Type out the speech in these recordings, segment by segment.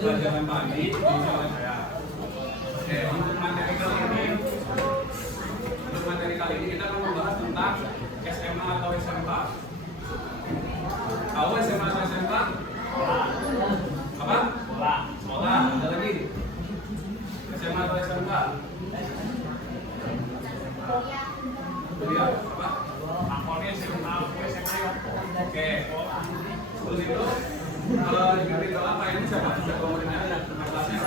pelajaran pagi diisi oleh saya. Oke, untuk materi kali ini kita akan membahas tentang SMA atau SMK. Tahu SMA atau SMK? Apa? Sekolah. Ada lagi? SMA atau SMK? Kuliah. Apa? Akornya SMA atau SMK? Oke. Sebelum itu, dari doa apa ini siapa? Sudah kemudian ada kelasnya?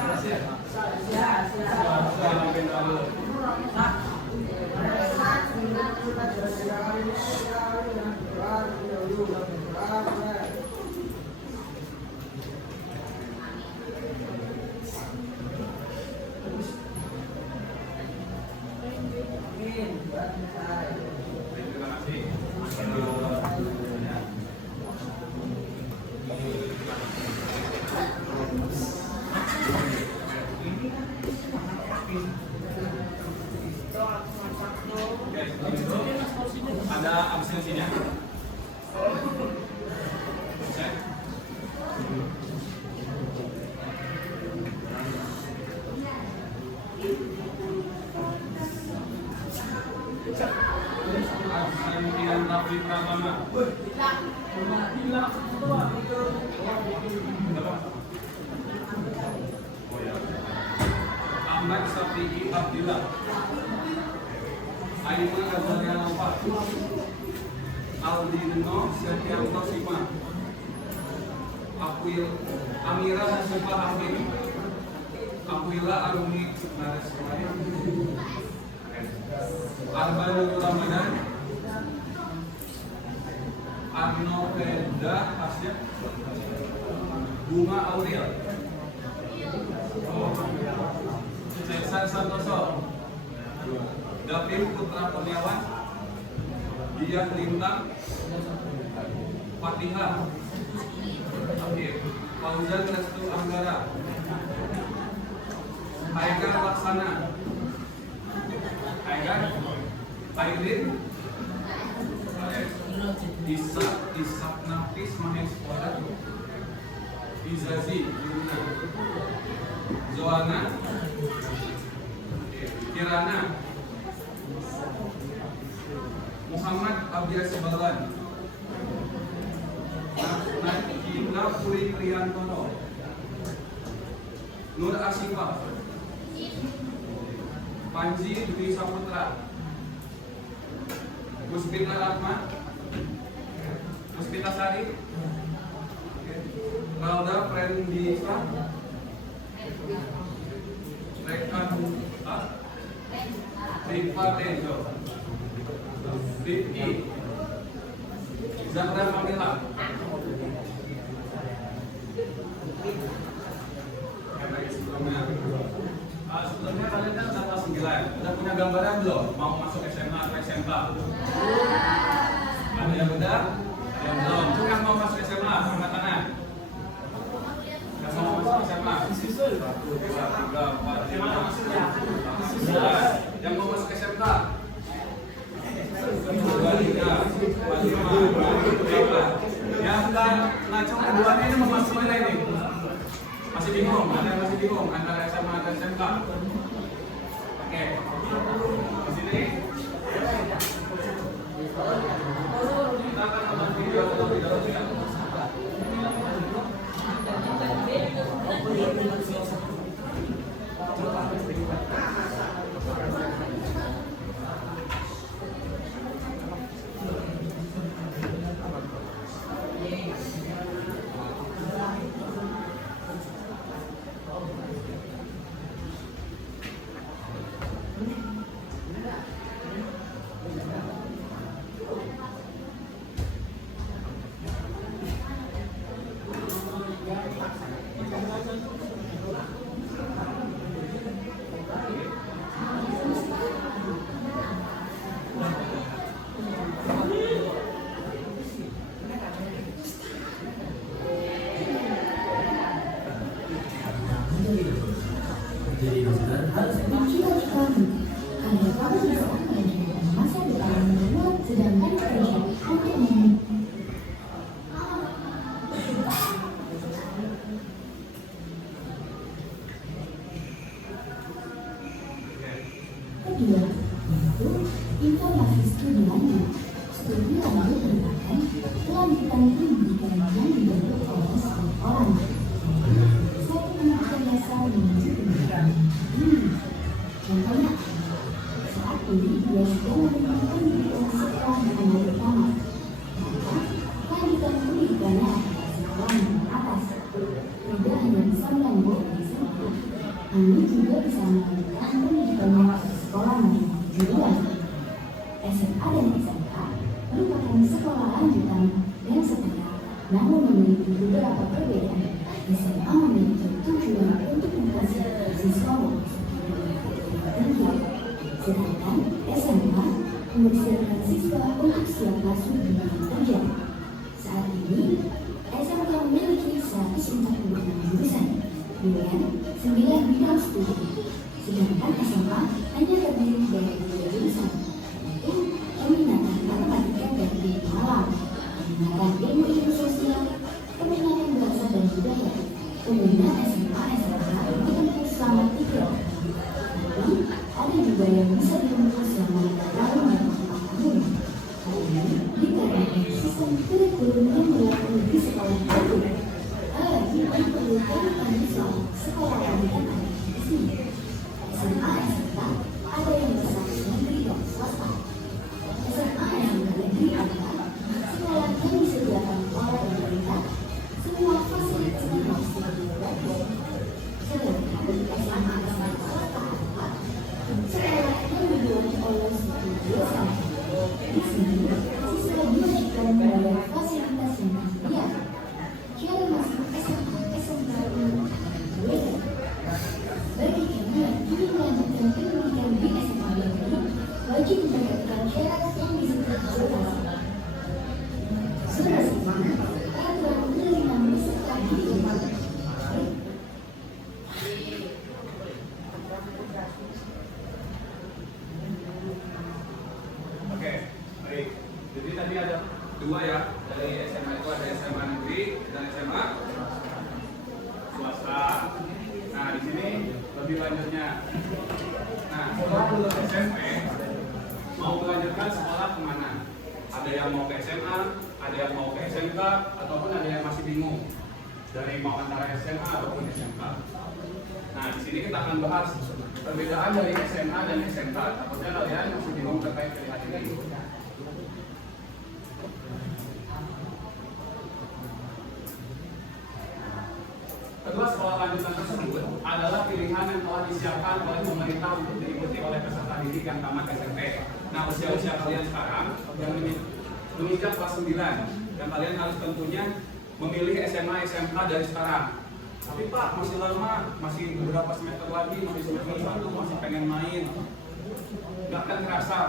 Ada absensinya? Absensian Raffi Pratama. Ahmad Safi'i Abdillah. Aima Azalia Nova. Aldino Setianto Sima. Amira Nasifa Hakim. Aquila Arumi Arbanul Ramadan. Arno Veda Hasya. Bunga Aurel. Cesar Santoso. David Putra Kurniawan. Diah Lintang. Fatihah. Fauzan Restu Anggara. Haikal Laksana. Haikal Airin. Isak Nafis Maheswara. Izazi Yuna. Zoana. Kirana. Muhammad Abdiya Sebalan. Nakina Puri Priyantono. Nur Asifah. Panji Dwi Saputra. Muspita Rahma. Muspita Sari. Ralda Prendisa. Rekan Rifa Tejo. Rifki Zahra Mamila. Sebelumnya kalian kan udah kelas 9. Udah punya gambaran belum? Mau masuk SMA atau SMK? Ada yang udah? Ada yang belum? Yang mau masuk SMA, angkat tangan. Yang mau masuk SMA? 1, 2, 3, 4, 5, 6, 7, 8, 9. Yang mau masuk SMK? 2, 3, 4, 5, 6, 7, 8. Yang ngacung keduanya ini mau masuk mana ini? Masih bingung? Ada yang masih bingung antara SMA dan SMK? Oke. Di sini kita akan nonton video terlebih dahulu ya. Informasi studi lanjut. Studi lanjut merupakan kelanjutan pendidikan yang dibentuk oleh seseorang. Suatu pendidikan dasar menuju pendidikan tinggi. Contohnya, saat ini dia sedang menempuh pendidikan sekolah menengah pertama, maka kelanjutan pendidikannya sekolah menengah atas. Tidak hanya bisa melanjut di SMA, namun juga bisa melanjutkan pendidikannya ke sekolah menengah kejuruan. SMA dan SMK merupakan sekolah lanjutan dan setengah, namun memiliki beberapa perbedaan. SMA memiliki tujuan untuk menghasilkan siswa tinggi, sedangkan SMK mempersiapkan siswa untuk siap masuk dunia kerja. Saat ini, SMK memiliki 146 jurusan dengan 9 bidang studi, sedangkan SMA hanya terdiri dari 2 jurusan, yaitu peminatan matematika dan ilmu alam, peminatan ilmu sosial, peminatan bahasa dan budaya. Umumnya SMA ditempuh selama 3 tahun. Namun, ada juga yang bisa ditempuh selama 5 tahun dan 4 tahun. Hal ini dikarenakan sistem kurikulum yang berlaku di sekolah tersebut. Hal lagi diperlukan bagi sekolah lanjutan di sini. SMA SMK ada yang berstatus negeri dan swasta. SMA SMK negeri adalah sekolah yang disediakan oleh pemerintah semua fasilitas yang harus diberikan. Sedangkan SMA SMK swasta adalah sekolah yang dibuat oleh suatu yayasan. Di sini siswa diwajibkan membayar fasilitas yang disediakan. Cara masuk SMA SMK ini berbeda. Bagi kamu yang ingin melanjutkan pendidikan di SMA negeri, wajib mendapatkan syarat yang disebut surat semangat peraturan penerimaan peserta didik. Oke, baik. Jadi tadi ada 2 ya, dari SMA itu ada SMA negeri dan SMA swasta. Nah, di sini lebih lanjutnya. Nah, setelah lulus SMP, mau melanjutkan sekolah kemana? Ada yang mau ke SMA, ada yang mau ke SMK, ataupun ada yang masih bingung dari mau antara SMA ataupun SMK. Nah, di sini kita akan bahas perbedaan dari SMA dan SMK. Takutnya kalian masih bingung terkait pilihan ini. Kedua sekolah lanjutan tersebut adalah pilihan yang telah disiapkan oleh pemerintah untuk diikuti oleh peserta didik yang tamat SMP. Nah, usia-usia kalian sekarang yang menginjak kelas 9, dan kalian harus tentunya memilih SMA SMK dari sekarang. Tapi Pak, masih lama, masih beberapa semester lagi, masih semester 1, masih pengen main. Gak akan kerasa.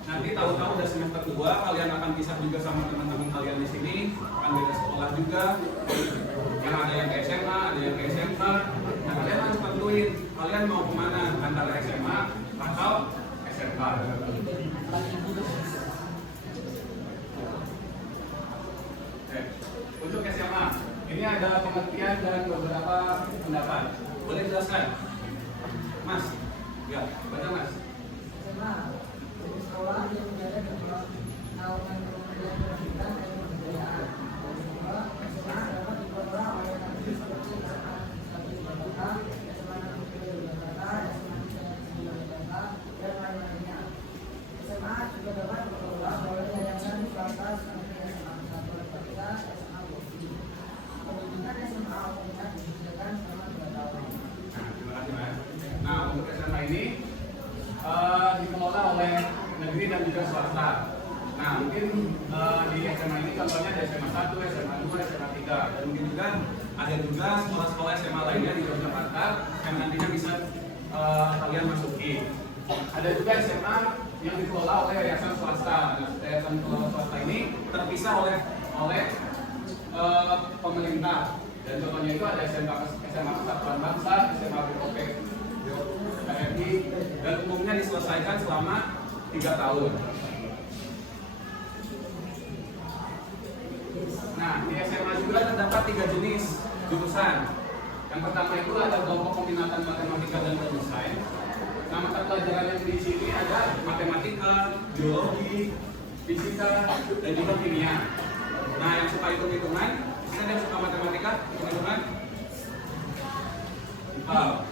Nanti tahu-tahu udah semester 2, kalian akan pisah juga sama teman-teman kalian di sini, akan beda sekolah juga. Yang ada yang ke SMA, ada yang ke SMK. Nah, kalian harus tentuin kalian mau kemana, antara SMA atau SMK. Untuk SMA, ini ada pengertian dan beberapa pendapat. Boleh jelaskan? Mas? Ya, baca Mas. SMA, jenis sekolah yang berada di bawah naungan Kementerian Pendidikan dan Kebudayaan. SMA dapat dikelola oleh negeri seperti SMA Negeri Jakarta, SMA Negeri Jakarta, SMA Negeri Jakarta, dan lain-lainnya. SMA juga dapat dikelola oleh yayasan swasta seperti SMA Satu Jakarta, SMA Bukti. Pendidikan SMA umumnya disediakan selama 2 tahun. Terima kasih Mas. Nah, untuk SMA ini dikelola oleh negeri dan juga swasta. Nah, mungkin di SMA ini contohnya ada SMA 1, SMA 2, SMA 3, dan mungkin juga ada juga sekolah-sekolah SMA lainnya di Yogyakarta yang nantinya bisa kalian masuki. Ada juga SMA yang dikelola oleh yayasan swasta. Nah, yayasan swasta ini terpisah oleh pemerintah. Dan contohnya itu ada SMA Kesatuan Bangsa, SMA BOP, PMI, dan umumnya diselesaikan selama 3 tahun. Nah, di SMA juga terdapat 3 jenis jurusan. Yang pertama itu ada kelompok peminatan matematika dan desain. Nah, mata pelajaran yang di sini ada matematika, biologi, fisika, dan juga kimia. Nah, yang suka hitung-hitungan, bisa yang suka matematika, hitung-hitungan? Nah,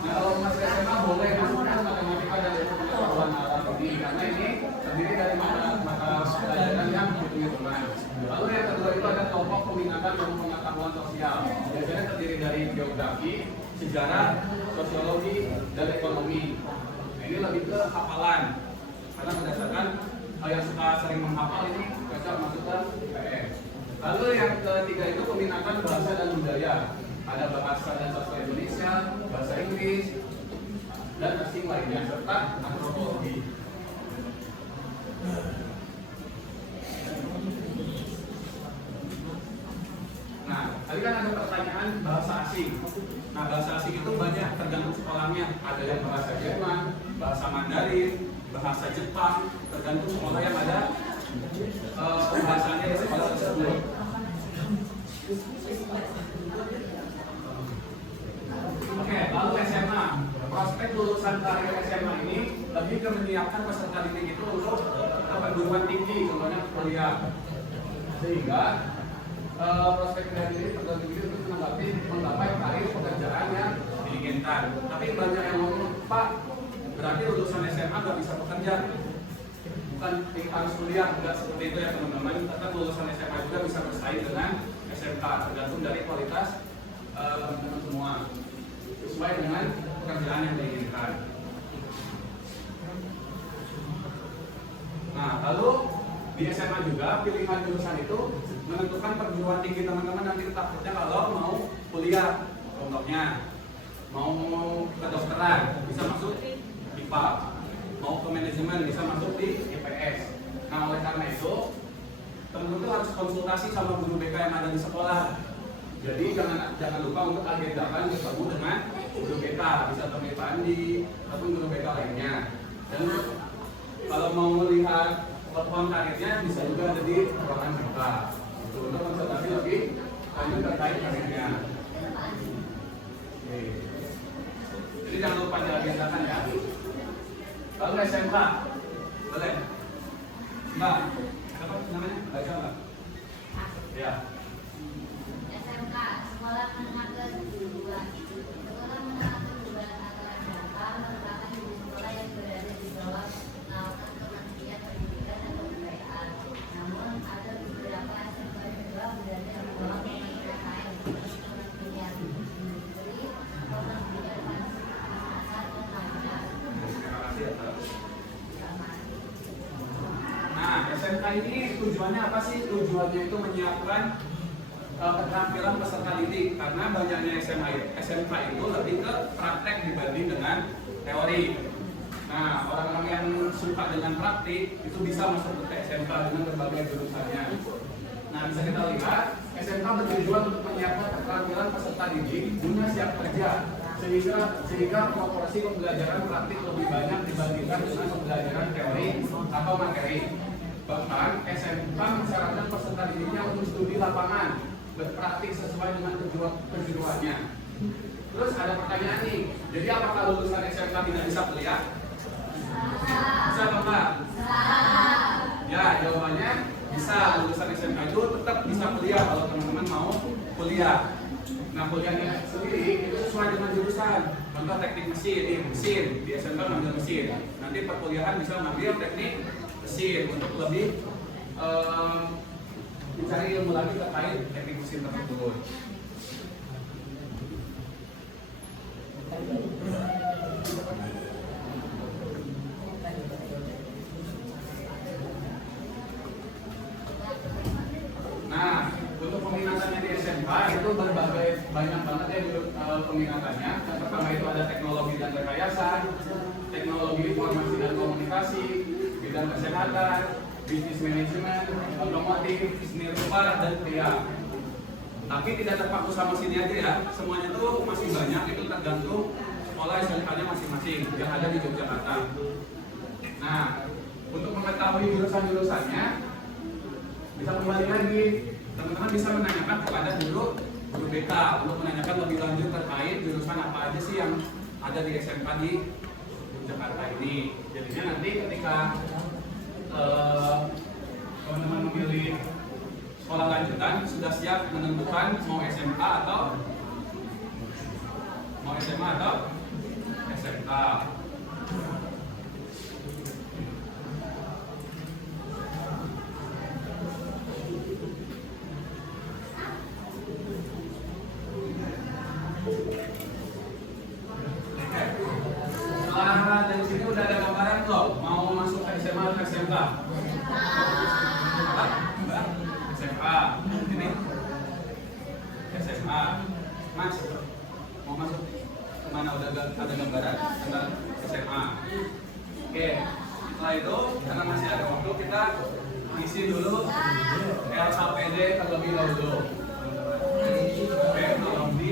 kalau masih SMA boleh masukkan matematika dan ilmu pengetahuan alam ini, karena ini terdiri dari mata pelajaran yang hitung-hitungan. Lalu yang kedua itu ada kelompok peminatan ilmu pengetahuan sosial. Biasanya terdiri dari geografi, sejarah, sosiologi, dan ekonomi. Nah, ini lebih ke hafalan, karena berdasarkan yang suka sering menghafal ini cocok masuk ke IPS. Lalu yang ketiga itu peminatan bahasa dan budaya. Ada bahasa dan sastra Indonesia, bahasa Inggris, dan asing lainnya, serta antropologi. Nah, tadi kan ada pertanyaan bahasa asing. Nah, bahasa asing itu banyak tergantung sekolahnya. Ada yang bahasa Jerman, bahasa Mandarin, bahasa Jepang, tergantung sekolah yang ada bahasanya di sekolah tersebut. Oke, lalu SMA. Prospek lulusan karir SMA ini lebih ke menyiapkan peserta didik itu untuk perguruan tinggi, contohnya kuliah. Sehingga prospek dari diri perguruan tinggi untuk menggapai karir pekerjaan yang diinginkan. Tapi banyak yang ngomong, Pak, berarti lulusan SMA nggak bisa bekerja. Bukan harus kuliah, nggak seperti itu ya teman-teman. Tetap lulusan SMA juga bisa bersaing dengan SMK, tergantung dari kualitas teman-teman semua, sesuai dengan pekerjaan yang diinginkan. Nah, lalu di SMA juga pilihan jurusan itu menentukan perguruan tinggi teman-teman nanti takutnya kalau mau kuliah. Contohnya, mau kedokteran bisa masuk IPA, mau ke manajemen bisa masuk di IPS. Nah, oleh karena itu teman-teman harus konsultasi sama guru BK yang ada di sekolah. Jadi jangan lupa untuk agendakan bertemu dengan guru BK, bisa teman Pak Andi ataupun guru BK lainnya. Dan kalau mau melihat peluang karirnya bisa juga ada di ruangan BK untuk konsultasi lebih lanjut terkait karirnya. Oke. Jadi jangan lupa diagendakan ya. Lalu SMK, boleh? Mbak, apa namanya? Baca Mbak? Ya. SMK, sekolah menengah kejuruan. Sekolah menengah kejuruan atau SMK merupakan jenis sekolah yang berada di bawah naungan Kementerian Pendidikan dan Kebudayaan. Namun ada beberapa SMK juga berada di bawah kementerian lain seperti Kementerian Industri, Kementerian Pariwisata dan lainnya. Nah, SMK ini tujuannya apa sih? Tujuannya itu menyiapkan keterampilan peserta didik, karena banyaknya SMK itu lebih ke praktek dibanding dengan teori. Nah, orang-orang yang suka dengan praktik itu bisa masuk ke SMK dengan berbagai jurusannya. Nah, bisa kita lihat SMK bertujuan untuk menyiapkan keterampilan peserta didik guna siap kerja, sehingga proporsi pembelajaran praktik lebih banyak dibandingkan dengan pembelajaran teori atau materi. Bahkan SMK mensyaratkan peserta didiknya untuk studi lapangan, berpraktik sesuai dengan kejuruannya. Terus ada pertanyaan nih, jadi apakah lulusan SMK tidak bisa kuliah? Bisa atau enggak? Ya, jawabannya bisa. Lulusan SMK itu tetap bisa kuliah kalau teman-teman mau kuliah. Nah, kuliahnya sendiri itu sesuai dengan jurusan. Contoh teknik mesin di SMK ngambil mesin. Nanti perkuliahan bisa ngambil teknik mesin untuk lebih mencari ilmu lagi terkait teknik mesin tersebut. Nah, untuk peminatannya di SMK itu banyak banget ya peminatannya. Yang pertama itu ada teknologi dan rekayasa, teknologi informasi dan komunikasi, bidang kesehatan, bisnis manajemen, otomotif, seni rupa, dan kria. Tapi tidak terpaku sama sini aja ya, semuanya tuh masih banyak, itu tergantung sekolah SMK-nya masing-masing yang ada di Yogyakarta. Nah, untuk mengetahui jurusan-jurusannya, bisa kembali lagi, teman-teman bisa menanyakan kepada guru BK untuk menanyakan lebih lanjut terkait jurusan apa aja sih yang ada di SMK di Jakarta ini. Jadinya nanti ketika teman-teman memilih sekolah lanjutan sudah siap menentukan mau SMA atau SMK. Setelah dari sini udah ada gambaran belum? Mau masuk ke SMA atau SMK? SMA. Ini SMA. Mas, mau masuk kemana? Udah ada gambaran tentang SMA. Oke, setelah itu karena masih ada waktu kita isi dulu LKPD terlebih dahulu. Oke, tolong di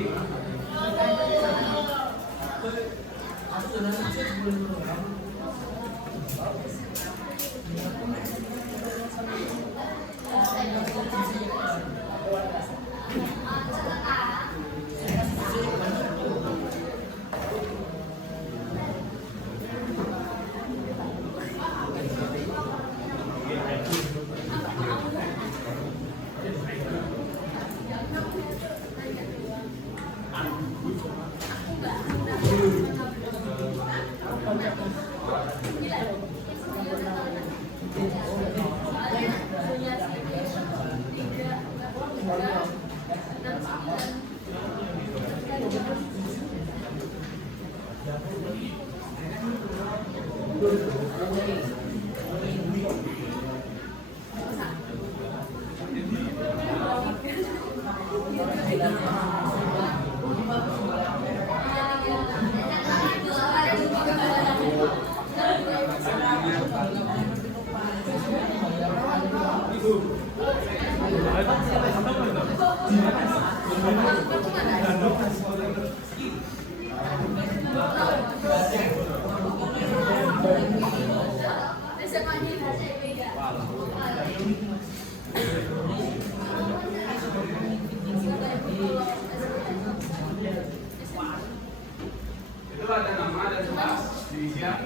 itu ada nama dan kelas diisi ya.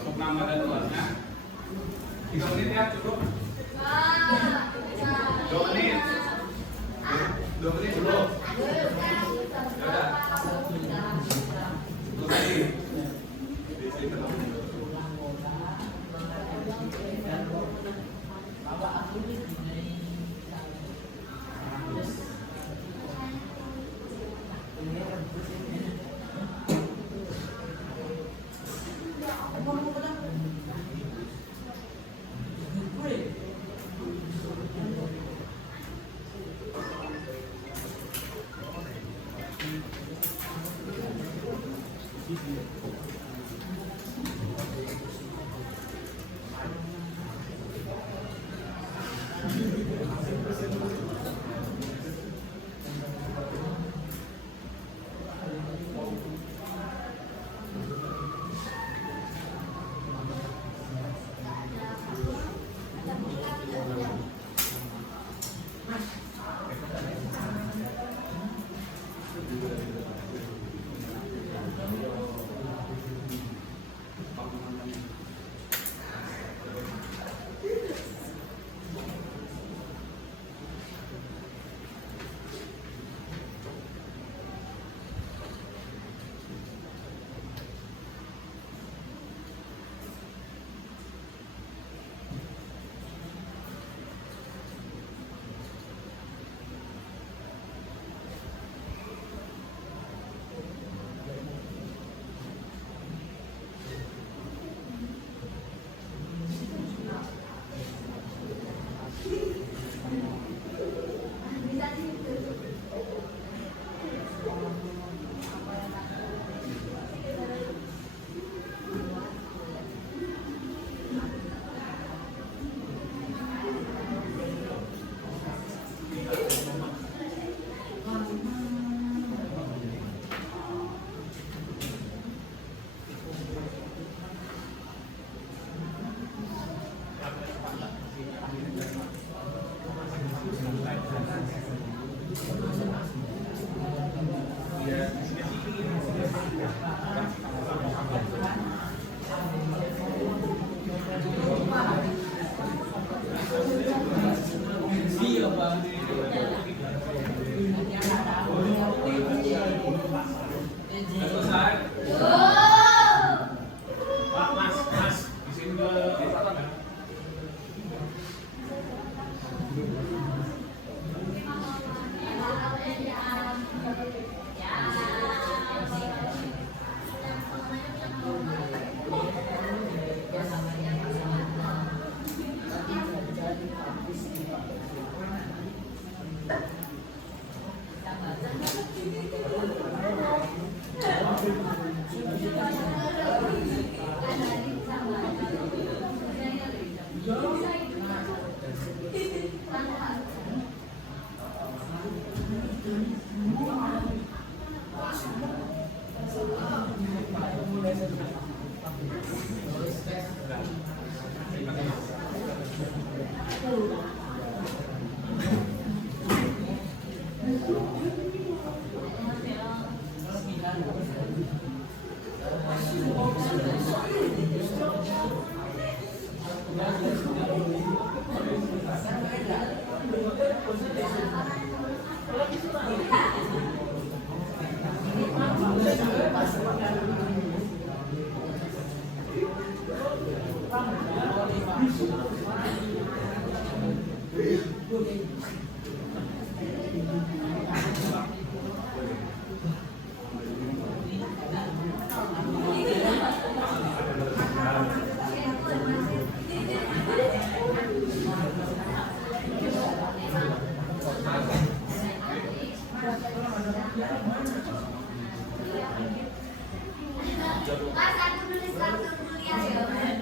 Untuk nama dan kelasnya 3 menit ya, cukup 2 menit 2 menit dulu. Yaudah, itu tadi diisi terus. Sudah selesai? Pak, Mas, di sini dulu. Mas, aku nulis waktu kuliah ya, Mas.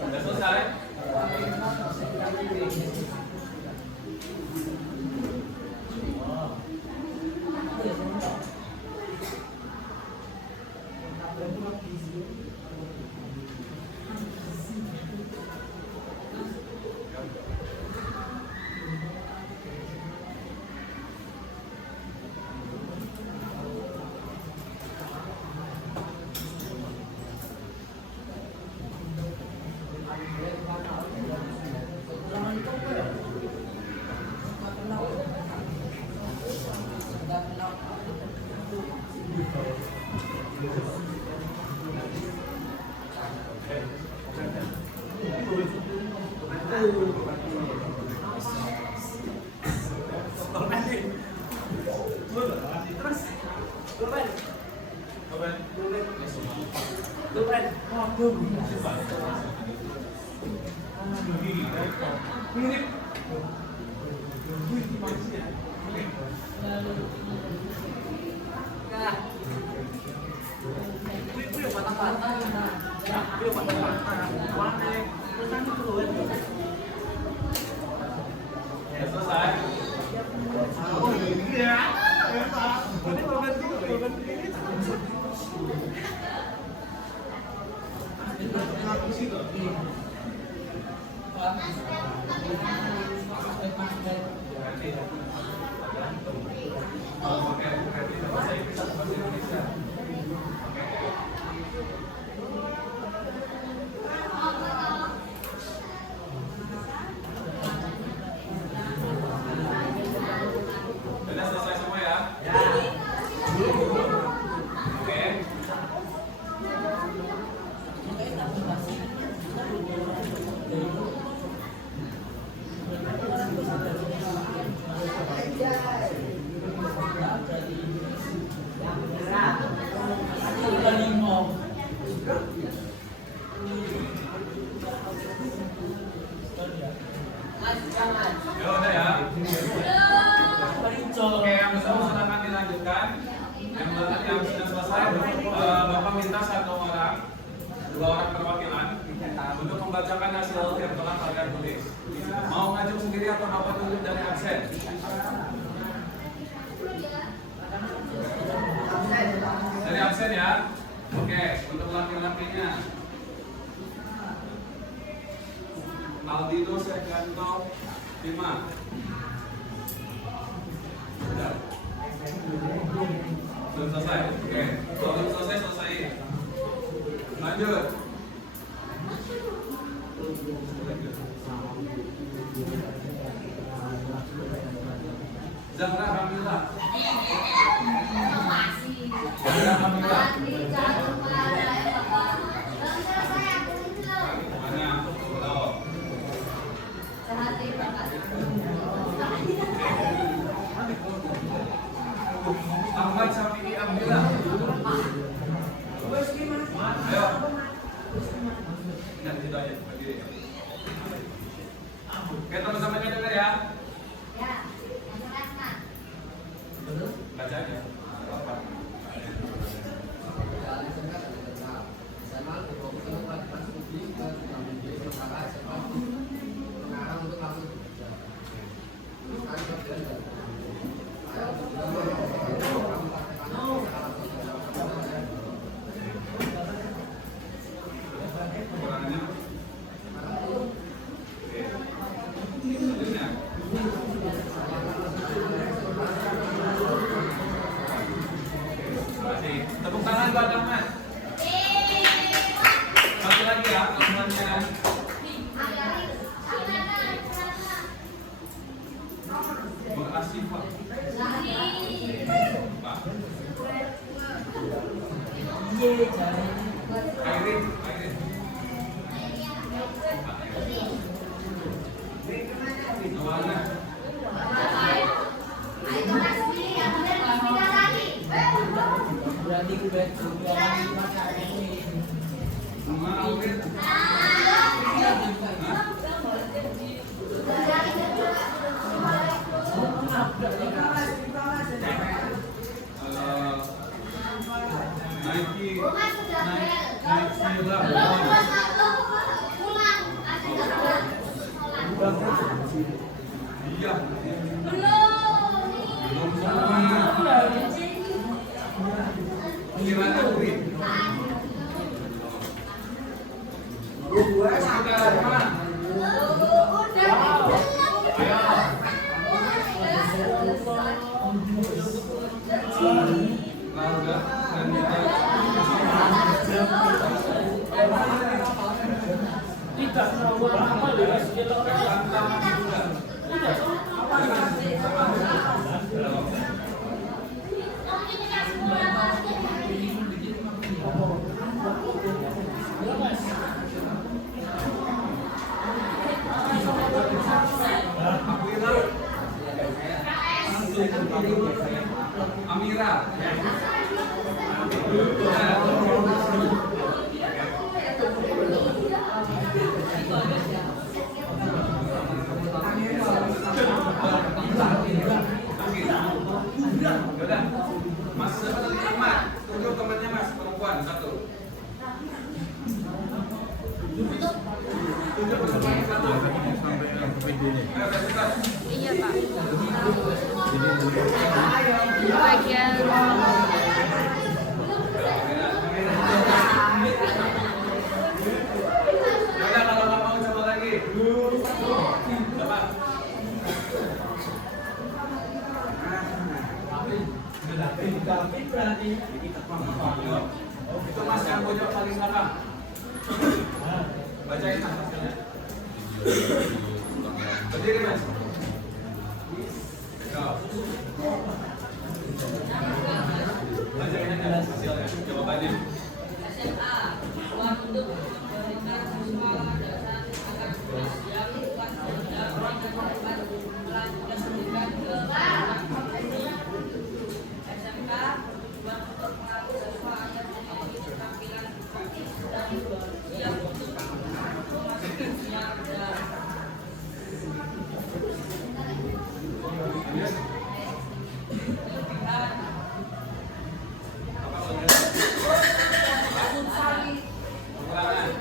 Sudah selesai? Sudah selesai? Sudah selesai semua ya? Oke. Ya udah ya. Oke, yang bersama akan dilanjutkan. Yang sudah selesai, Bapak minta satu orang, dua orang perwakilan untuk membacakan hasil virtual kalian tulis. Mau ngajak sendiri atau dapat tunjuk dari absen? Dari absen ya. Oke, untuk laki-lakinya. Aldino Serganto 5. Sudah. Belum selesai. Oke. Kalau belum selesai, selesai. Lanjut. Zahra Kamila. Zahra Kamila. Mana? Tahu. Ahmad Syafi'i Abdillah. Ayo. Nah, gitu aja. Berdiri. Oke, teman-teman dengar ya. Baca aja. Apa? Kekurangannya? Selanjutnya. Masih. Tepuk tangan buat Ahmad. Satu lagi ya, teman-temannya. Makasih Pak. Pak. Airin, Airin. Nawana. Mama Aurin. Nike. Iya. Belum semua. Kirana Uri. Kita mana? Laura Anita. Amira. Udah. Mas dapat lagi Ahmad. Tunjuk temannya Mas, perempuan satu. Tunjuk temannya satu. Iya Pak. Bagian Udah, kalau nggak mau coba lagi. Coba. Itu Mas yang pojok paling belakang. Bacain Mas hasilnya. Berdiri Mas. Bacain aja hasilnya, jawabannya. SMA untuk memberikan siswa dasar agar siap kelas dan melanjutkan pendidikan ke SMK untuk melatih siswa yang memiliki keterampilan praktis dan siap untuk memasuki dunia kerja. Kekurangan.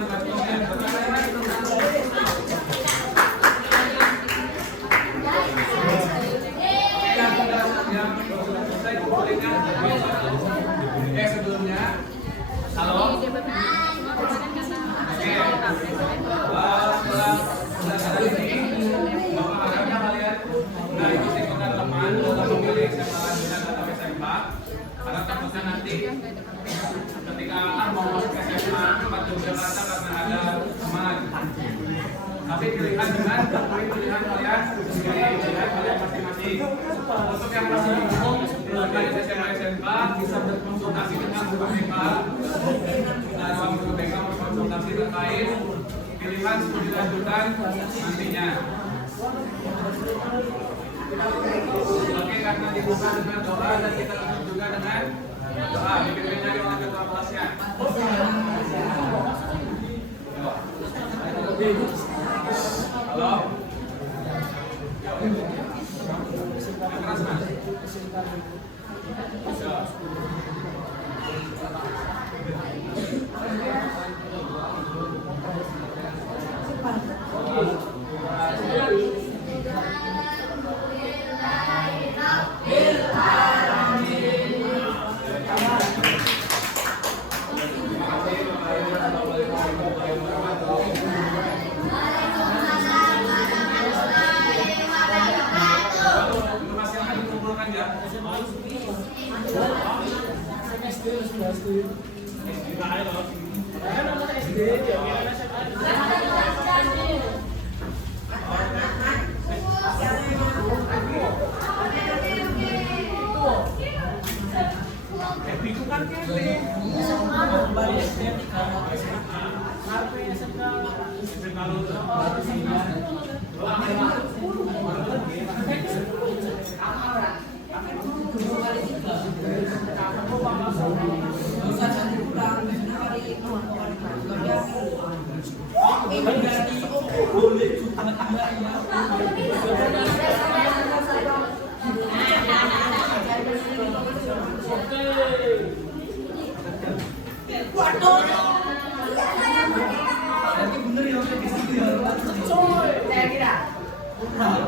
Tuhan buat kalian. Sebelumnya, halo. Setelah ini, Bapak harapnya kalian nggak ikut ikutan teman dalam memilih SMA lanjutan atau SMA, karena takutnya nanti ketika akan mau masuk SMA tempat di Jakarta karena ada teman. Tapi pilihan dengan pilihan kalian sendiri, pilihan kalian masing-masing. Untuk yang masih bingung terkait SMA SMK bisa berkonsultasi dengan Guru BK. Dan Guru BK berkonsultasi terkait pilihan studi lanjutan nantinya. Oke, karena dibuka dengan doa dan kita tutup juga dengan doa. Dipimpin dari orang ketua kelasnya. Halo. Yang keras, Mas. Boleh juga